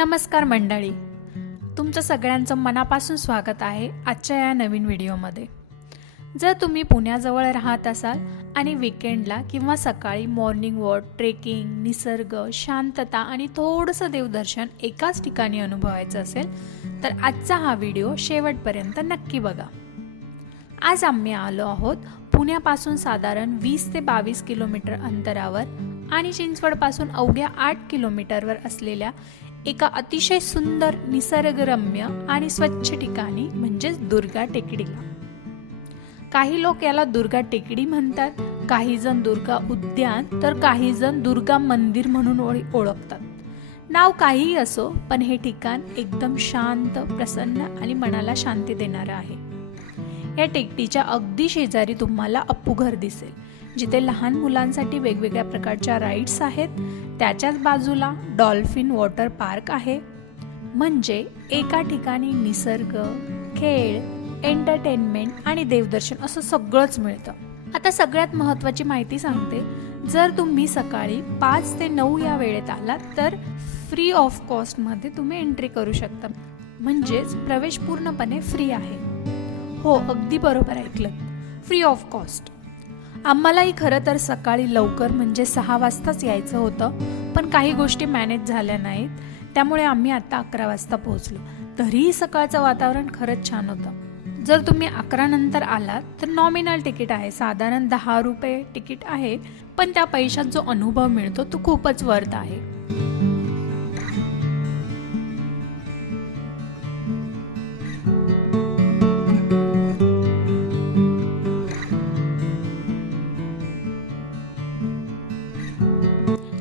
नमस्कार मंडळी, तुमचं सगळ्यांचं मनापासून स्वागत आहे आजच्या या नवीन व्हिडिओमध्ये। जर तुम्ही पुण्याजवळ राहत असाल आणि वीकेंडला किंवा सकाळी मॉर्निंग वॉक, ट्रेकिंग, निसर्ग, शांतता आणि थोडंसं देवदर्शन एकाच ठिकाणी अनुभवायचं असेल तर आजचा हा व्हिडिओ शेवटपर्यंत नक्की बघा। आज आम्ही आलो आहोत पुण्यापासून साधारण 20 ते 22 किलोमीटर अंतरावर आणि चिंचवडपासून अवघ्या 8 किलोमीटरवर असलेल्या एका अतिशय सुंदर, निसर्गरम्य आणि स्वच्छ ठिकाणी म्हणजेच दुर्गा टेकडीला। काही लोक याला दुर्गा टेकडी म्हणतात, काही जण दुर्गा उद्यान तर काही जण दुर्गा मंदिर म्हणून ओळखतात। नाव काहीही असो, पण हे ठिकाण एकदम शांत, प्रसन्न आणि मनाला शांती देणारं आहे। या टेकडीच्या अगदी शेजारी तुम्हाला अप्पू घर दिसेल, जिथे लहान मुलांसाठी वेगवेगळ्या प्रकारच्या राईड्स आहेत। त्याच्याच बाजूला डॉल्फिन वॉटर पार्क आहे। म्हणजे एका ठिकाणी निसर्ग, खेळ, एंटरटेनमेंट आणि देवदर्शन असं सगळंच मिळतं। आता सगळ्यात महत्त्वाची माहिती सांगते, जर तुम्ही सकाळी 5 ते 9 या वेळेत आलात तर फ्री ऑफ कॉस्टमध्ये तुम्ही एंट्री करू शकता, म्हणजेच प्रवेश पूर्णपणे फ्री आहे। हो, अगदी बरोबर ऐकलं, फ्री ऑफ कॉस्ट। आम्हालाही खरं तर सकाळी लवकर म्हणजे 6 वाजताच यायचं होतं, पण काही गोष्टी मॅनेज झाल्या नाहीत, त्यामुळे आम्ही आता 11 वाजता पोहोचलो। तरीही सकाळचं वातावरण खरंच छान होतं। जर तुम्ही 11 नंतर आलात तर नॉमिनल तिकीट आहे, साधारण 10 रुपये तिकीट आहे, पण त्या पैशात जो अनुभव मिळतो तो खूपच वर्थ आहे।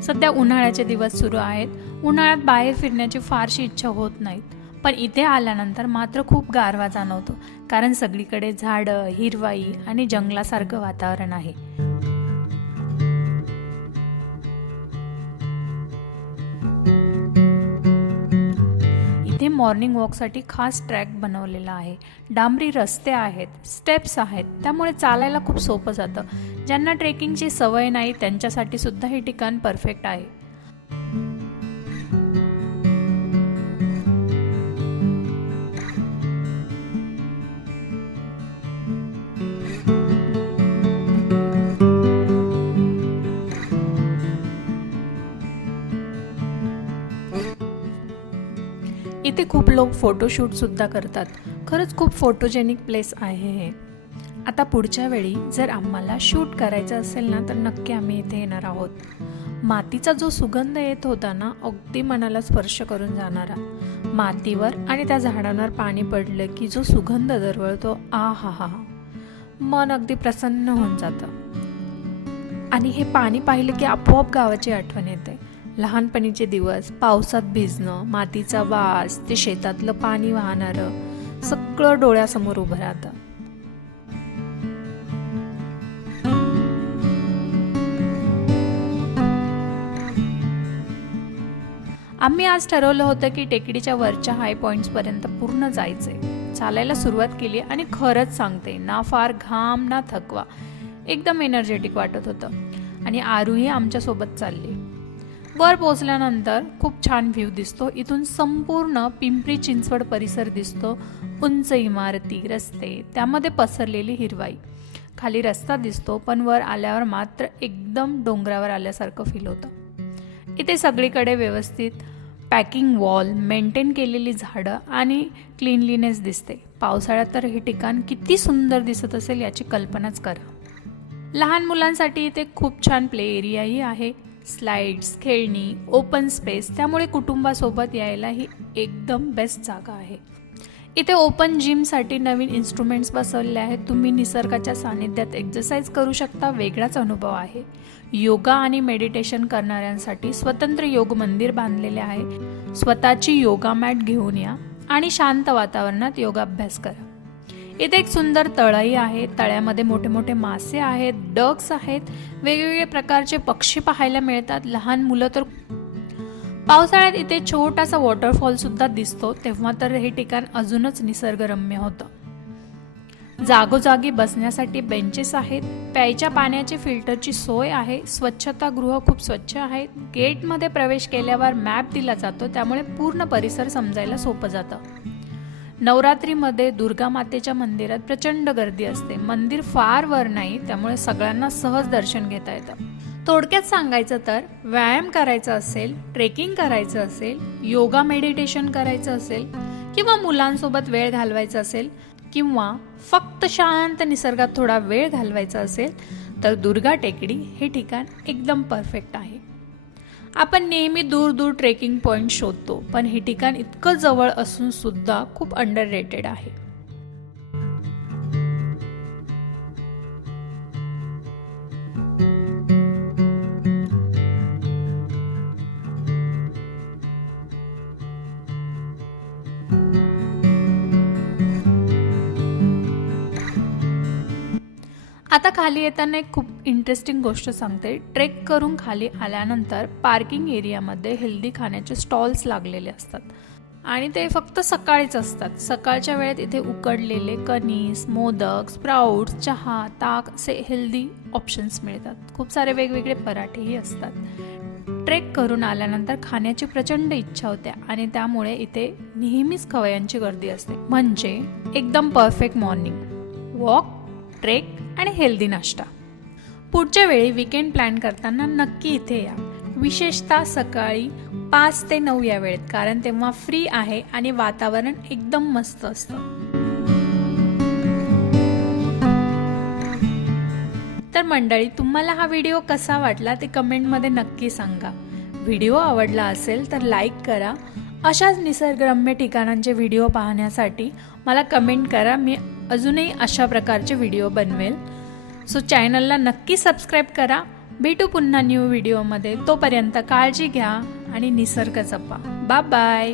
सध्या उन्हाळ्याचे दिवस सुरू आहेत। उन्हाळ्यात बाहेर फिरण्याची फारशी इच्छा होत नाहीत, पण इथे आल्यानंतर मात्र खूप गारवा जाणवतो, कारण सगळीकडे झाडं, हिरवाई आणि जंगलासारखं वातावरण आहे। इथे मॉर्निंग वॉकसाठी खास ट्रॅक बनवलेला आहे। डांबरी रस्ते आहेत, स्टेप्स आहेत, त्यामुळे चालायला खूप सोपं जातं। ज्यांना ट्रेकिंगची सवय नाही त्यांच्यासाठी सुद्धा हे ठिकाण परफेक्ट आहे। इथे खूप लोक फोटोशूट सुद्धा करतात। खरंच खूप फोटोजेनिक प्लेस आहे हे। आता पुढच्या वेळी जर आम्हाला शूट करायचं असेल ना तर नक्की आम्ही इथे येणार आहोत। मातीचा जो सुगंध येत होता ना, अगदी मनाला स्पर्श करून जाणारा। मातीवर आणि त्या झाडांवर पाणी पडलं की जो सुगंध दरवळतो, आहा, मन अगदी प्रसन्न होऊन जातं। आणि हे पाणी पाहिलं की आपोआप गावाची आठवण येते। लहानपणीचे दिवस, पावसात भिजणं, मातीचा वास, ते शेतातलं पाणी वाहणारं, सगळं डोळ्यासमोर उभं राहतं। आम्ही आज ठरवलं होतं की टेकडीच्या वरच्या हाय पॉइंट्स पर्यंत पूर्ण जायचंय। चालायला सुरुवात केली आणि खरंच सांगते ना, फार घाम ना थकवा, एकदम एनर्जेटिक वाटत होतं। आणि आरूही आमच्या सोबत चालली। वर पोहोचल्यानंतर खूप छान व्ह्यू दिसतो। इथून संपूर्ण पिंपरी चिंचवड परिसर दिसतो। उंच इमारती, रस्ते, त्यामध्ये पसरलेली हिरवाई, खाली रस्ता दिसतो, पण वर आल्यावर मात्र एकदम डोंगरावर आल्यासारखं फील होतं। इथे सगळीकडे व्यवस्थित पॅकिंग वॉल, मेंटेन केलेली झाडं आणि क्लीनलीनेस दिसते। पावसाळ्यात तर हे ठिकाण किती सुंदर दिसत असेल याची कल्पनाच करा। लहान मुलांसाठी इथे खूप छान प्ले एरियाही आहे, स्लाइड्स, खेळणी, ओपन स्पेस, त्यामुळे कुटुंबासोबत यायला ही एकदम बेस्ट जागा आहे। इथे ओपन जिमसाठी नवीन इन्स्ट्रुमेंट्स बसवले आहेत। तुम्ही निसर्गाच्या सानिध्यात एक्सरसाइज करू शकता, वेगळाच अनुभव आहे। योगा आणि मेडिटेशन करणाऱ्यांसाठी स्वतंत्र योग मंदिर बांधलेले आहे। स्वतःची योगा मॅट घेऊन या आणि शांत वातावरणात योगाभ्यास करा। इथे एक सुंदर तळही आहे, तळ्यामध्ये मोठे मोठे मासे आहेत, डक्स आहेत, वेगवेगळे प्रकारचे पक्षी पाहायला मिळतात। लहान मुलं तर पावसाळ्यात इथे छोटासा वॉटरफॉल सुद्धा दिसतो, तेव्हा तर हे ठिकाण अजूनच निसर्गरम्य होतं। जागोजागी बसण्यासाठी बेंचेस आहेत, प्यायच्या पाण्याची फिल्टरची सोय आहे, स्वच्छतागृह खूप स्वच्छ आहेत, गेटमध्ये प्रवेश केल्यावर मॅप दिला जातो, त्यामुळे पूर्ण परिसर समजायला सोपं जातं. नवरात्रीमध्ये दुर्गा मातेच्या मंदिरात प्रचंड गर्दी असते. मंदिर फार वर नाही, त्यामुळे सगळ्यांना सहज दर्शन घेता येतं. थोडक्यात सांगायचं तर व्यायाम करायचा असेल, ट्रेकिंग करायचं असेल, योगा मेडिटेशन करायचं असेल किंवा मुलांसोबत वेळ घालवायचा असेल किंवा फक्त शांत निसर्गात थोडा वेळ घालवायचा असेल तर दुर्गा टेकडी हे ठिकाण एकदम परफेक्ट आहे. आपण नेहमी दूर दूर ट्रेकिंग पॉईंट शोधतो, पण हे ठिकाण इतकं जवळ असून सुद्धा खूप अंडररेटेड आहे. आता खाली येताना एक खूप इंटरेस्टिंग गोष्ट सांगते. ट्रेक करून खाली आल्यानंतर पार्किंग एरियामध्ये हेल्दी खाण्याचे स्टॉल्स लागलेले असतात आणि ते फक्त सकाळीच असतात. सकाळच्या वेळेत इथे उकडलेले कणीस, मोदक, स्प्राउट्स, चहा, ताक असे हेल्दी ऑप्शन्स मिळतात. खूप सारे वेगवेगळे पराठेही असतात. ट्रेक करून आल्यानंतर खाण्याची प्रचंड इच्छा होते आणि त्यामुळे इथे नेहमीच खवय्यांची गर्दी असते. म्हणजे एकदम परफेक्ट मॉर्निंग वॉक, ट्रेक आणि हेल्दी नाश्ता. पुढच्या वेळी वीकेंड प्लॅन करताना नक्की इथे या, विशेषतः सकाळी 5 ते 9 या वेळेत, कारण तेव्हा फ्री आहे आणि वातावरण एकदम मस्त असतं. तर मंडळी, तुम्हाला हा व्हिडिओ कसा वाटला ते कमेंटमध्ये नक्की सांगा. व्हिडिओ आवडला असेल तर लाईक करा. अशाच निसर्गरम्य ठिकाणांचे व्हिडिओ पाहण्यासाठी मला कमेंट करा. मी अजूनही अशा प्रकारचे व्हिडिओ बनवेल. सो चॅनलला नक्की सबस्क्राईब करा. भेटू पुन्हा न्यू व्हिडिओमध्ये. तोपर्यंत काळजी घ्या आणि निसर्ग जपा. Bye bye.